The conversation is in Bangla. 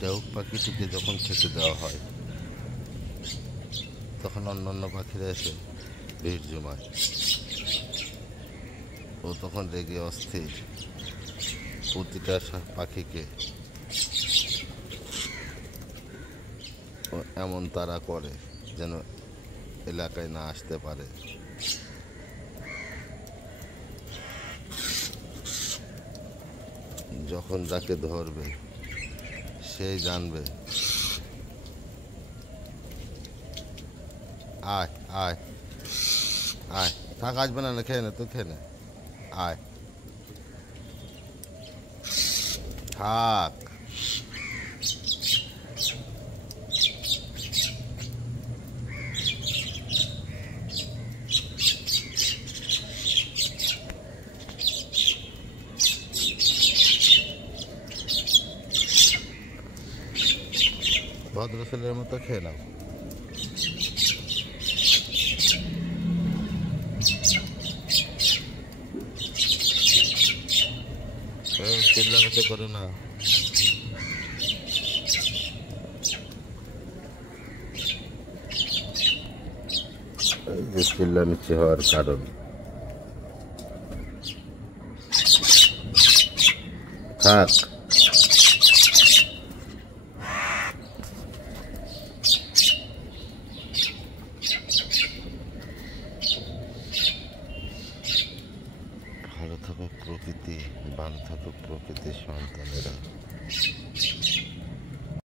ডাহুক পাখিটিকে যখন খেতে দেওয়া হয় তখন অন্যান্য পাখিরা এসে ভিড় জমায়। ও তখন রেগে অস্থির প্রতিটা পাখিকে এমন তাড়া করে যেন এলাকায় না আসতে পারে। যখন যাকে ধরবে সেই জানবে আয় আয় আয়, থাক আসবে না, খেয়ে নে, তুই খেয়ে নে, আয় থাক। ভদ্র ছেলের মতো খেয়ে নাও। চিল্লামিল্লি করে না। এই যে চিল্লামিল্লি হওয়ার কারণ। থাক।